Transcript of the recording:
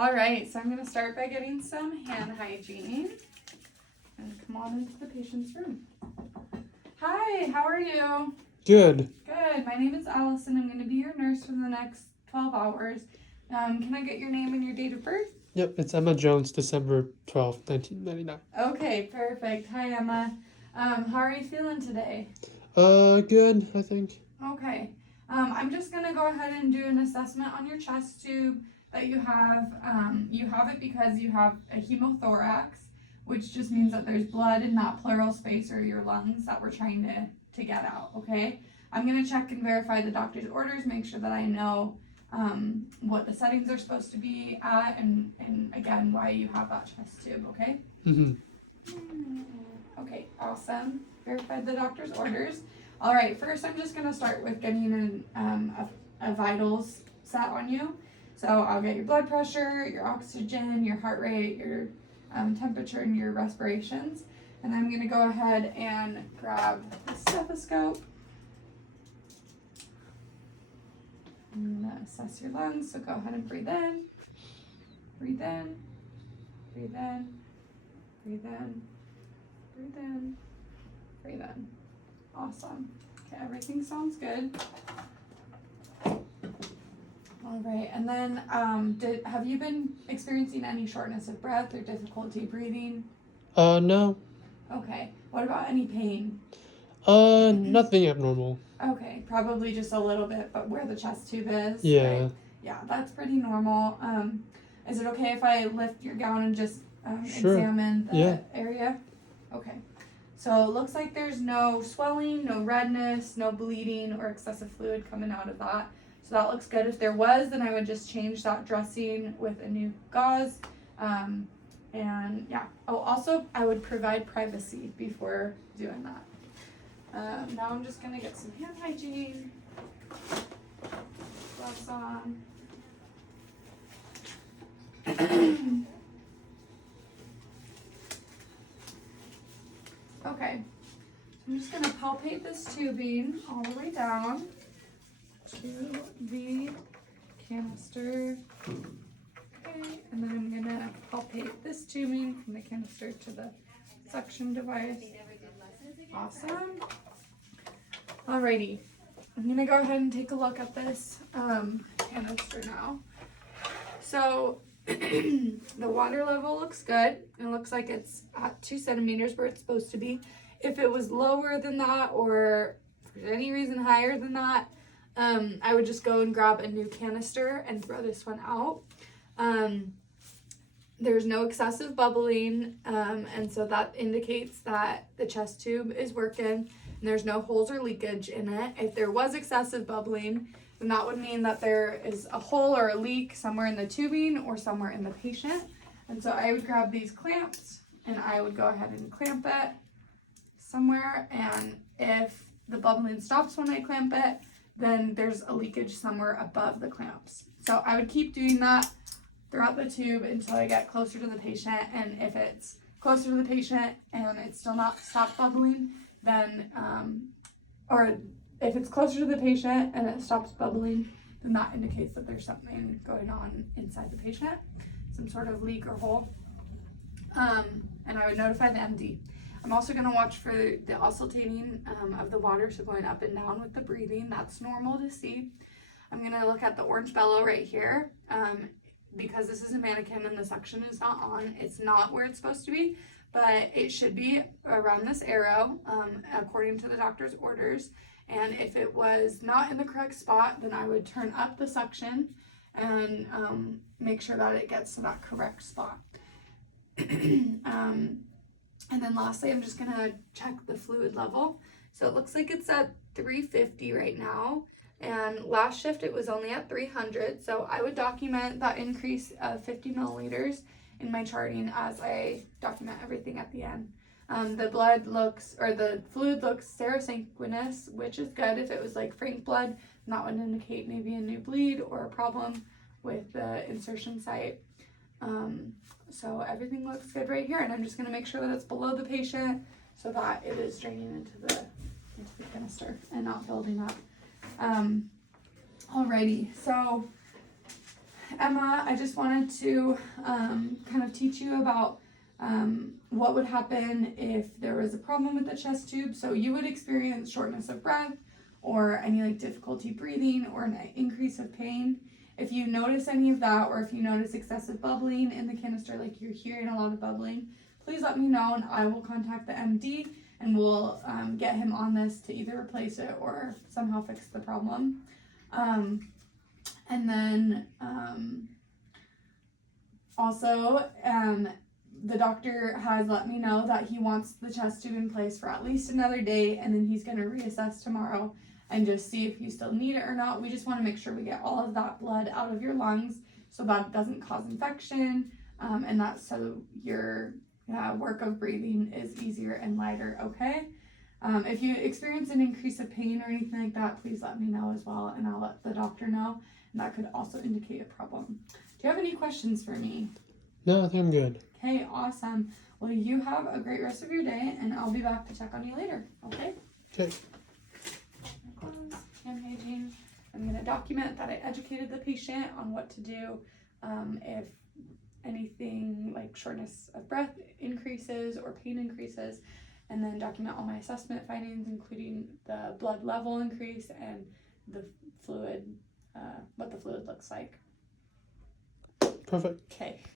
All right, so I'm going to start by getting some hand hygiene. And come on into the patient's room. Hi, how are you? Good. Good. My name is Allison. I'm going to be your nurse for the next 12 hours. Can I get your name and your date of birth? Yep, it's Emma Jones, December 12th, 1999. Okay, perfect. Hi, Emma. How are you feeling today? Good, I think. Okay. I'm just going to go ahead and do an assessment on your chest tube that you have. You have it because you have a hemothorax, which just means that there's blood in that pleural space or your lungs that we're trying to get out, okay? I'm going to check and verify the doctor's orders, make sure that I know what the settings are supposed to be at, and again, why you have that chest tube, okay? Mm-hmm. Okay, awesome. Verified the doctor's orders. All right, first I'm just gonna start with getting a vitals set on you. So I'll get your blood pressure, your oxygen, your heart rate, your temperature, and your respirations. And I'm gonna go ahead and grab the stethoscope. I'm gonna assess your lungs, so go ahead and breathe in, breathe in, breathe in, breathe in, breathe in, breathe in. Awesome. Okay, everything sounds good. All right, and then have you been experiencing any shortness of breath or difficulty breathing? No. Okay. What about any pain? Nothing abnormal. Okay, probably just a little bit, but where the chest tube is. Yeah. Right? Yeah, that's pretty normal. Is it okay if I lift your gown and just Sure. examine the Yeah. area? Okay. So it looks like there's no swelling, no redness, no bleeding or excessive fluid coming out of that. So that looks good. If there was, then I would just change that dressing with a new gauze. And yeah. Oh, also I would provide privacy before doing that. Now I'm just gonna get some hand hygiene. Gloves on. Okay, I'm just going to palpate this tubing all the way down to the canister. Okay, and then I'm going to palpate this tubing from the canister to the suction device. Awesome. Alrighty, I'm going to go ahead and take a look at this canister now. So the water level looks good. It looks like it's at 2 centimeters where it's supposed to be. If it was lower than that or for any reason higher than that, I would just go and grab a new canister and throw this one out. There's no excessive bubbling, and so that indicates that the chest tube is working and there's no holes or leakage in it. If there was excessive bubbling, then that would mean that there is a hole or a leak somewhere in the tubing or somewhere in the patient. And so I would grab these clamps and I would go ahead and clamp it somewhere. And if the bubbling stops when I clamp it, then there's a leakage somewhere above the clamps. So I would keep doing that throughout the tube until I get closer to the patient. And if it's closer to the patient and it's still not stopped bubbling, then, or if it's closer to the patient and it stops bubbling, then that indicates that there's something going on inside the patient, some sort of leak or hole. And I would notify the MD. I'm also going to watch for the oscillating of the water, so going up and down with the breathing. That's normal to see. I'm going to look at the orange bellow right here. Because this is a mannequin and the suction is not on, it's not where it's supposed to be, but it should be around this arrow according to the doctor's orders. And if it was not in the correct spot, then I would turn up the suction and make sure that it gets to that correct spot. And then lastly, I'm just gonna check the fluid level. So it looks like it's at 350 right now. And last shift it was only at 300. So I would document that increase of 50 milliliters in my charting as I document everything at the end. The fluid looks serosanguinous, which is good. If it was like frank blood, that would indicate maybe a new bleed or a problem with the insertion site. So everything looks good right here, and I'm just gonna make sure that it's below the patient so that it is draining into the canister and not building up. Alrighty, so Emma, I just wanted to kind of teach you about what would happen if there was a problem with the chest tube. So you would experience shortness of breath or any like difficulty breathing or an increase of pain. If you notice any of that, or if you notice excessive bubbling in the canister, like you're hearing a lot of bubbling, please let me know and I will contact the MD and we'll get him on this to either replace it or somehow fix the problem. And then also, the doctor has let me know that he wants the chest tube in place for at least another day, and then he's going to reassess tomorrow and just see if you still need it or not. We just want to make sure we get all of that blood out of your lungs so that it doesn't cause infection, and that so your work of breathing is easier and lighter, okay? If you experience an increase of pain or anything like that, please let me know as well, and I'll let the doctor know, and that could also indicate a problem. Do you have any questions for me? No, I think I'm good. Okay, awesome. Well, you have a great rest of your day, and I'll be back to check on you later, okay? Okay. Hand hygiene. I'm going to document that I educated the patient on what to do if anything like shortness of breath increases or pain increases, and then document all my assessment findings, including the blood level increase and the fluid, what the fluid looks like. Perfect. Okay.